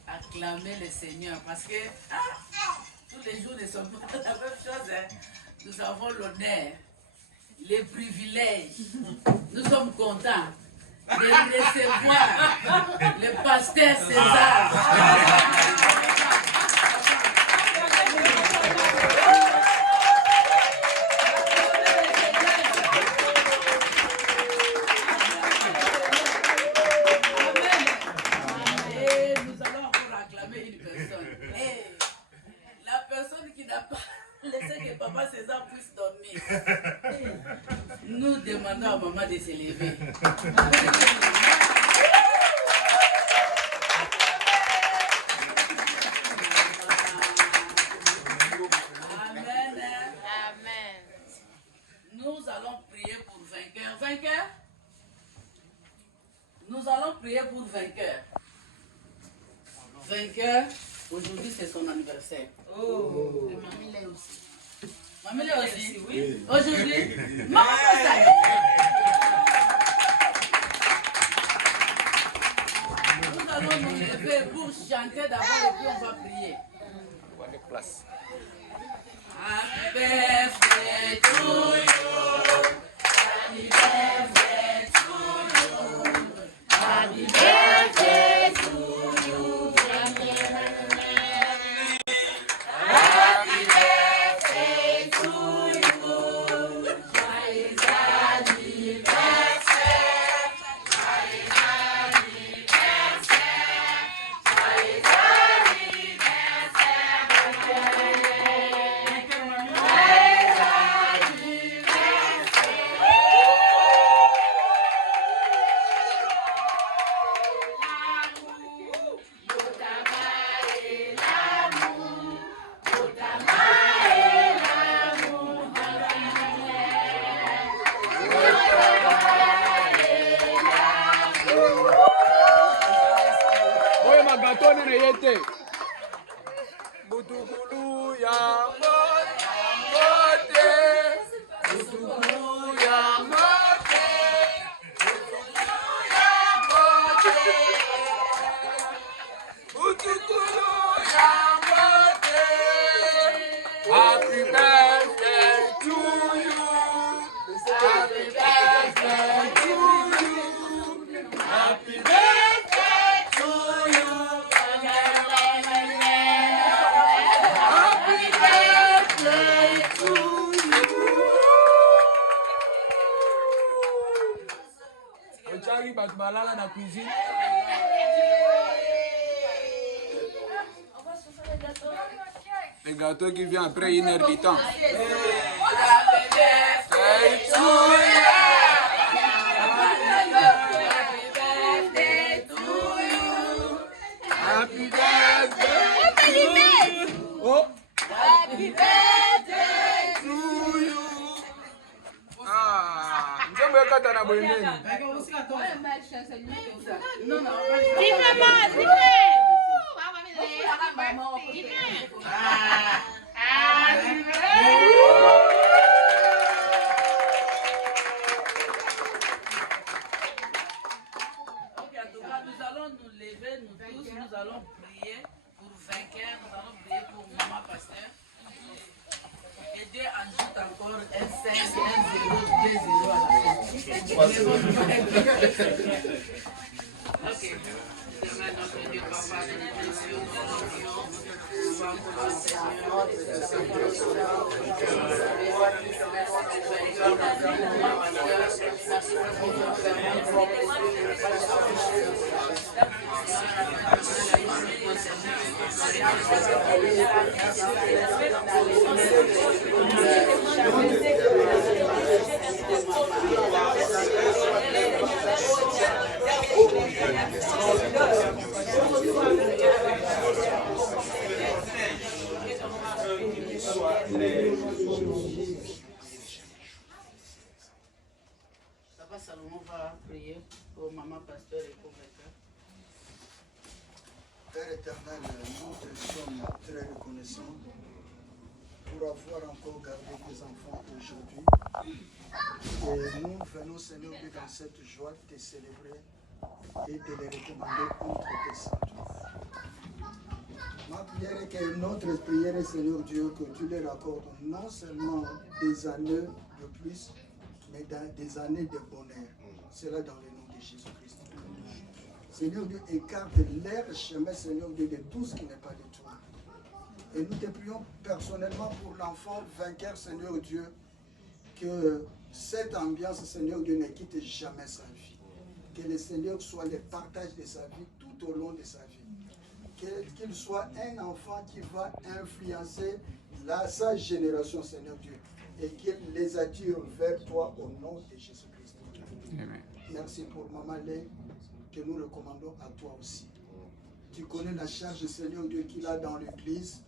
acclamer le Seigneur parce que tous les jours ne sont pas la même chose. Hein. Nous avons l'honneur, les privilèges. Nous sommes contents de recevoir le pasteur César. Papa César puisse dormir. Nous demandons à maman de se lever. Amen. Amen. Nous allons prier pour vainqueur. Vainqueur? Nous allons prier pour vainqueur. Vainqueur, aujourd'hui c'est son anniversaire. Oh. Et mamie l'est aussi. Mamie l'est aussi, oui. Aujourd'hui, maman ça. Nous allons nous lever pour chanter d'abord et puis on va prier. Happy birthday to you. Happy birthday to you. tone na yete. Mutukulu ya mote. Mutukulu ya mote. Mutukulu ya mote. Happy birthday to you. Happy birthday to you. Happy birthday to you. Happy birthday to you. Ochari batu balala na cuisine. Le gâteau qui vient après 1 heure du temps. Happy birthday to you. Happy birthday to you. Oh. Happy birthday to you. Ah, njombe kata na bwendeni. Nous allons nous lever, nous tous, nous allons prier pour vainqueur, nous allons prier pour Maman Pasteur. Et Dieu ajoute encore un 5, un 0, 2 0 à la fin. Ok. Éternel notre Dieu, Papa, bénis cieux, nous prions. Nous encore Seigneur, Papa Salomon va prier pour Maman Pasteur et pour vainqueur. Père éternel, nous te sommes très reconnaissants pour avoir encore gardé tes enfants aujourd'hui. Et nous venons, Seigneur Dieu, dans cette joie de te célébrer et de les recommander contre tes saints. Ma prière est que notre prière, Seigneur Dieu, que tu leur accordes non seulement des années de plus, mais des années de bonheur. Cela dans le nom de Jésus-Christ. Seigneur Dieu, écarte leur chemin, Seigneur Dieu, de tout ce qui n'est pas de toi. Et nous te prions personnellement pour l'enfant vainqueur, Seigneur Dieu, que cette ambiance, Seigneur Dieu, ne quitte jamais sa vie. Que le Seigneur soit le partage de sa vie tout au long de sa vie. Qu'il soit un enfant qui va influencer sa génération, Seigneur Dieu, et qu'il les attire vers toi au nom de Jésus-Christ. Merci pour Maman Lé, que nous recommandons à toi aussi. Tu connais la charge, Seigneur Dieu, qu'il a dans l'Église,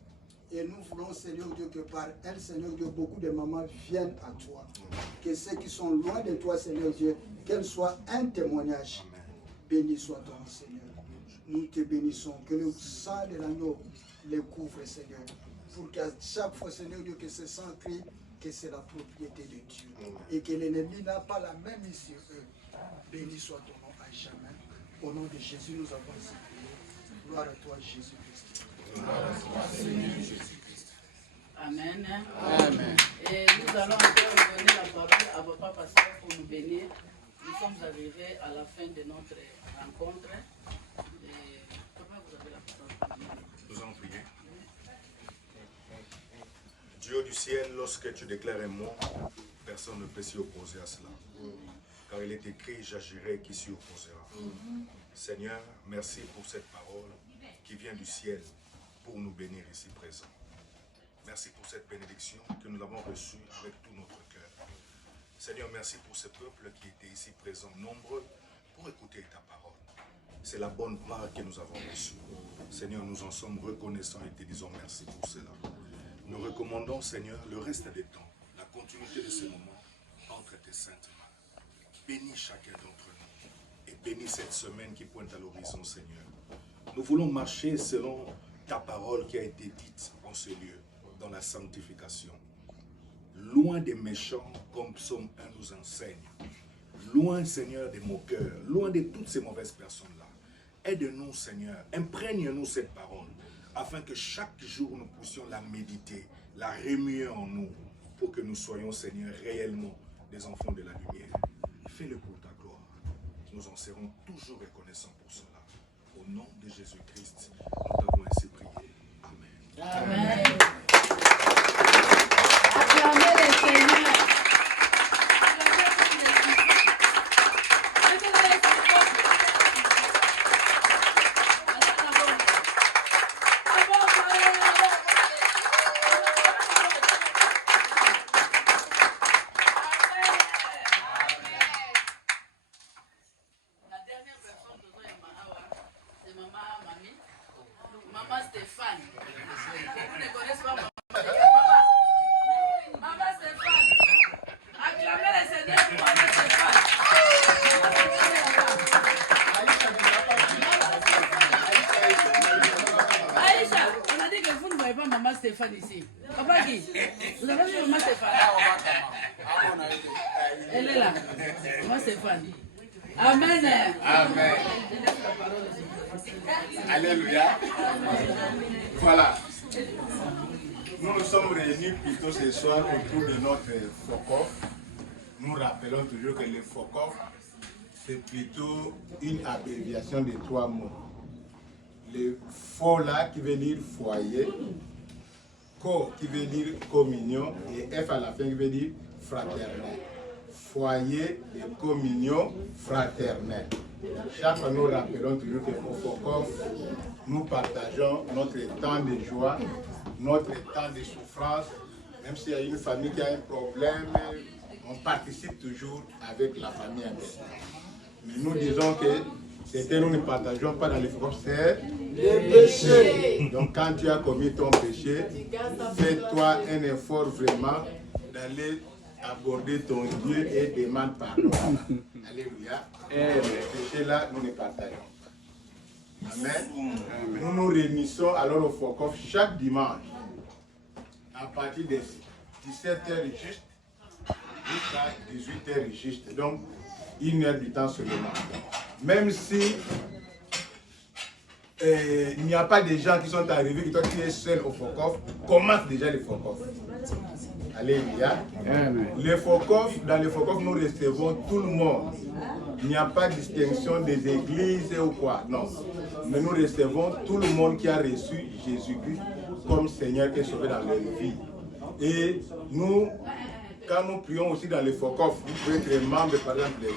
et nous voulons, Seigneur Dieu, que par elle, Seigneur Dieu, beaucoup de mamans viennent à toi. Que ceux qui sont loin de toi, Seigneur Dieu, qu'elle soit un témoignage. Béni soit ton nom, Seigneur. Nous te bénissons, que le sang de l'agneau les couvre, Seigneur, pour qu'à chaque fois, Seigneur Dieu, que ce sang crie que c'est la propriété de Dieu et que l'ennemi n'a pas la même mise sur eux. Béni soit ton nom à jamais. Au nom de Jésus, nous avons supplié. Gloire à toi, Jésus-Christ. Amen. Amen. Et nous allons encore donner la parole à Papa Pasteur pour nous bénir. Nous sommes arrivés à la fin de notre rencontre. Papa, vous avez la parole. Nous allons prier. Dieu du ciel, lorsque tu déclares un mot, personne ne peut s'y opposer à cela. Car il est écrit, j'agirai qui s'y opposera. Seigneur, merci pour cette parole qui vient du ciel pour nous bénir ici présents. Merci pour cette bénédiction que nous avons reçue avec tout notre cœur. Seigneur, merci pour ce peuple qui était ici présent, nombreux, pour écouter ta parole. C'est la bonne part que nous avons reçue. Seigneur, nous en sommes reconnaissants et te disons merci pour cela. Nous recommandons, Seigneur, le reste des temps, la continuité de ce moment entre tes saintes mains. Bénis chacun d'entre nous et bénis cette semaine qui pointe à l'horizon, Seigneur. Nous voulons marcher selon ta parole qui a été dite en ce lieu, dans la sanctification. Loin des méchants, comme Psaume 1 nous enseigne. Loin, Seigneur, des moqueurs, loin de toutes ces mauvaises personnes-là. Aide-nous, Seigneur, imprègne-nous cette parole, afin que chaque jour nous puissions la méditer, la remuer en nous, pour que nous soyons, Seigneur, réellement des enfants de la lumière. Fais-le pour ta gloire. Nous en serons toujours reconnaissants pour cela. Au nom de Jésus-Christ, nous t'avons ainsi prié. Amen. Amen. Acclamez le Seigneur. Maman Stéphane. Vous ne connaissez pas Maman Stéphane. Acclamez le Seigneur pour Maman Stéphane. Aïcha, on a dit que vous ne voyez pas Maman Stéphane ici. Papa qui? Vous avez vu Maman Stéphane? Elle est là. Maman Stéphane. Amen. Amen. Alléluia. Voilà. Nous nous sommes réunis plutôt ce soir autour de notre FOCOF. Nous rappelons toujours que le FOCOF, c'est plutôt une abréviation de 3 mots. Le FO là qui veut dire foyer, CO qui veut dire communion et F à la fin qui veut dire fraternel. Foyer et communion fraternelle. Chaque fois, nous rappelons toujours qu'au FOCOF, nous partageons notre temps de joie, notre temps de souffrance. Même s'il y a une famille qui a un problème, on participe toujours avec la famille avec. Mais nous disons que ce que nous ne partageons pas dans le FOCOF, c'est le péché. Donc quand tu as commis ton péché, fais-toi un effort vraiment d'aller aborder ton Dieu et demande pardon. Alléluia. Et ce péché-là, nous ne partageons pas. Amen. Nous nous réunissons alors au FOCOF chaque dimanche à partir de 17h juste jusqu'à 18h juste. Donc, 1 heure du temps seulement. Même si il n'y a pas de gens qui sont arrivés, que toi tu es seul au FOCOF, commence déjà le FOCOF. Alléluia. Le FOCOF, dans le FOCOF, nous recevons tout le monde. Il n'y a pas de distinction des églises ou quoi. Non. Mais nous recevons tout le monde qui a reçu Jésus-Christ comme Seigneur et Sauveur dans leur vie. Et nous, quand nous prions aussi dans le FOCOF, vous pouvez être membre, par exemple, de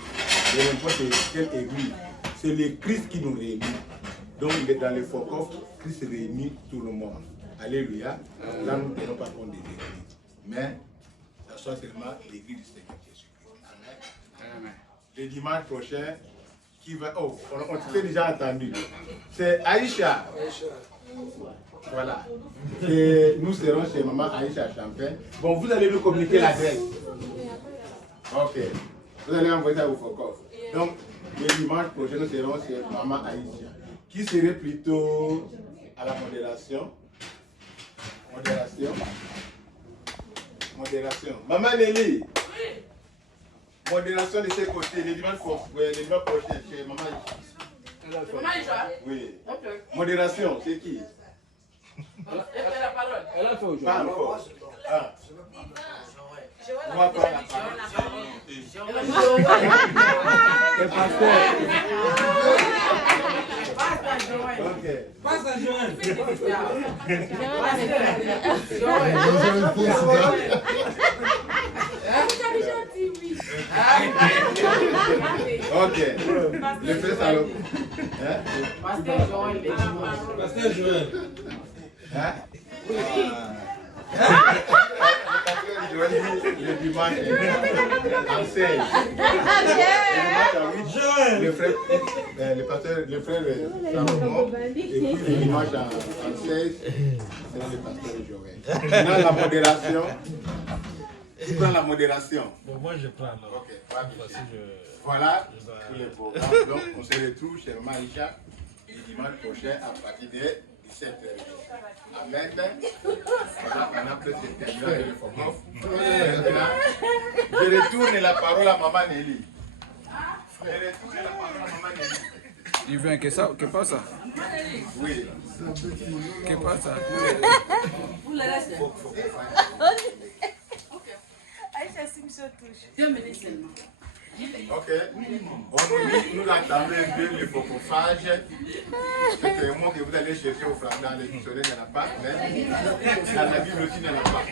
n'importe quelle église. C'est le Christ qui nous réunit. Donc, dans le FOCOF, Christ réunit tout le monde. Alléluia. Là, nous ne tenons pas compte des églises. Mais, ça soit seulement l'église du Seigneur Jésus-Christ. Amen. Amen. Le dimanche prochain, qui va... Oh, on s'était déjà entendu. C'est Aïcha. Voilà. Et nous serons chez maman Aïcha Champagne. Bon, vous allez nous communiquer l'adresse. Ok. Vous allez envoyer ça au FOCOF. Donc, le dimanche prochain, nous serons chez maman Aïcha. Qui serait plutôt à la modération? Modération. Modération. Maman Nelly. Modération de ses côtés. Le dimanche prochain, chez maman Aïcha. Maman Aïcha? Oui. Ok. Modération, c'est qui? Elle a la parole. Elle a fait aujourd'hui. Pas encore. Ah. On va prendre la parole. Le pasteur. Ok. Passe à Joël. Ok. Le frère Salomon. Pasteur Joël. Hein? Le dimanche en 16. Le pasteur, le frère Salomon. Et puis le dimanche en 16, c'est le pasteur Joël. Maintenant la modération. Qui prend la modération? Bon, moi je prends alors. Ok, voilà pour les programmes. Donc on se retrouve chez Maïcha dimanche prochain à partir de 17h. Amen. On a presque terminé avec le Fokof. Maintenant, je retourne la parole à Maman Nelly. Je retourne la parole à Maman Nelly. Il vient, que pasa? Oui. Que pasa? Ok. Nous attendons un peu le focophage. C'est un mot que vous allez chercher dans le dictionnaire, il n'y en a pas. Mais dans la Bible aussi, il n'y en a pas.